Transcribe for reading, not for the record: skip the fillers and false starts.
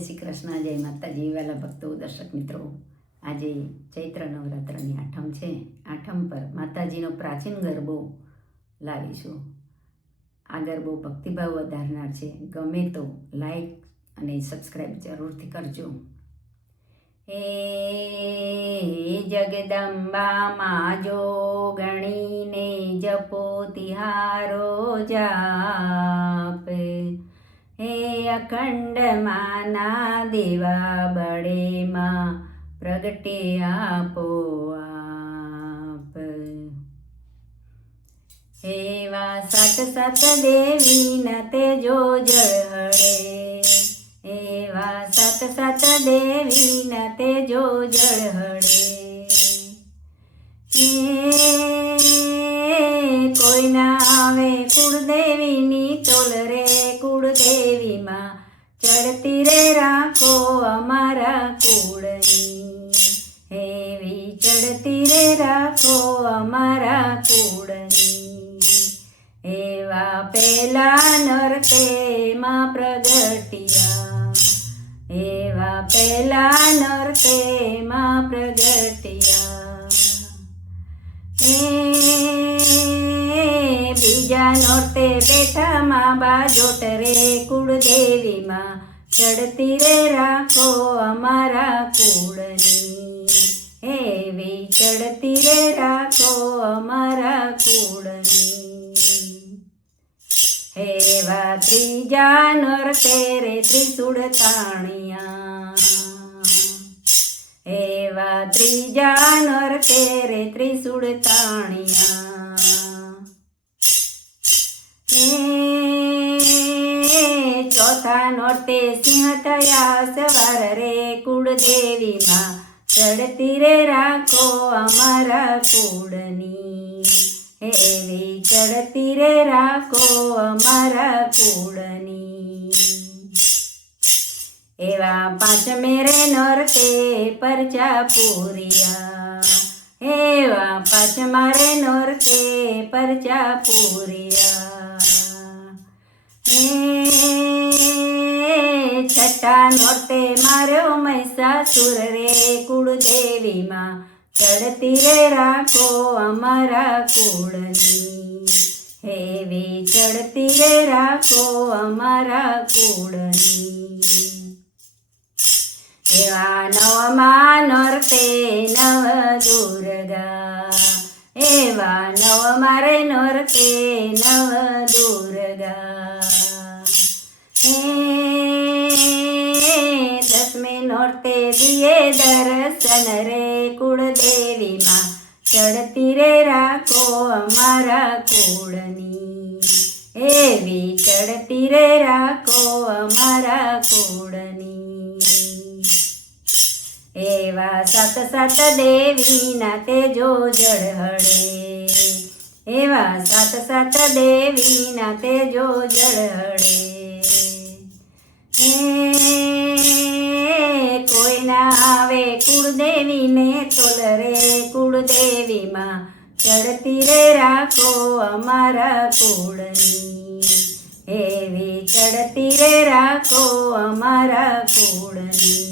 જય શ્રી કૃષ્ણ, જય માતાજી, વાલા ભક્તો, દર્શક મિત્રો. આજે ચૈત્ર નવરાત્રની આઠમ છે. આઠમ પર માતાજીનો પ્રાચીન ગરબો લાવીશું. આ ગરબો ભક્તિભાવ વધારનાર છે. ગમે તો લાઈક અને સબસ્ક્રાઈબ જરૂરથી કરજો. હે જગદંબા માં જોગણીને જપો તિહારો જાપ. હે અખંડ માના દેવા બળેમાં પ્રગટે આપો આપ. એવા સાત સાત દેવી ન તેજો જળહળે. એવા સાત સાત દેવી ન તેજો જળહળે. કોઈ ના આવે કુળદેવીની તોલ રે. કુળદેવીમાં ચડતી રે રાખો અમારા કુળની. એવી ચડતી રે રાખો અમારા કુળની. એવા પેલા નરતેમાં પ્રગટિયા. એવા પેલા નરતેમાં પ્રગટિયા. બીજા નોરતે બેઠા માં બાજોટ રે. કુળદેવીમાં ચડતી રે રાખો અમારા કુળની. એવી ચડતી રે રાખો અમારા કુળની. એવા ત્રીજા નોરતે રે ત્રિશુળ તાણિયા. એવા ત્રીજા નોરતે રે ત્રિશુળ તાણિયા. ચોથા નોરતે સિંહ થયા સવાર રે. કુળદેવીમાં ચડતી રે રાખો અમારા કુળની. એવી ચડતી રે રાખો અમારા કુળની. એવા પાંચમે રે નોરતે પરચા પૂરિયા. એવા પાંચમા રે નોરતે પરચા પૂરિયા. છઠ્ઠા નોરતે માર્યો મહિષાસુર રે. કુળદેવીમાં ચડતી રે રાખો અમારા કુળની. એવી ચડતી રે રાખો અમારા કુળની. એવા નવમા નોરતે નવ દુર્ગા. એવા નવમા રે નોરતે નવ દુર્ગા. દસમે નોરતે દિયે દર્શન રે. કુળદેવીમાં ચડતી રે રાખો અમારા કુળની. એવી ચડતી રે રાખો અમારા કુળની. એવા સાત સાત દેવી ના તેજો જળહળે. એવા સાત સાત દેવી ના તેજો જળહળે. કોઈ ના આવે કુળદેવીને તોલ રે. કુળદેવીમાં ચડતી રે રાખો અમારા કુળની. એવી ચડતી રે રાખો અમારા કુળની.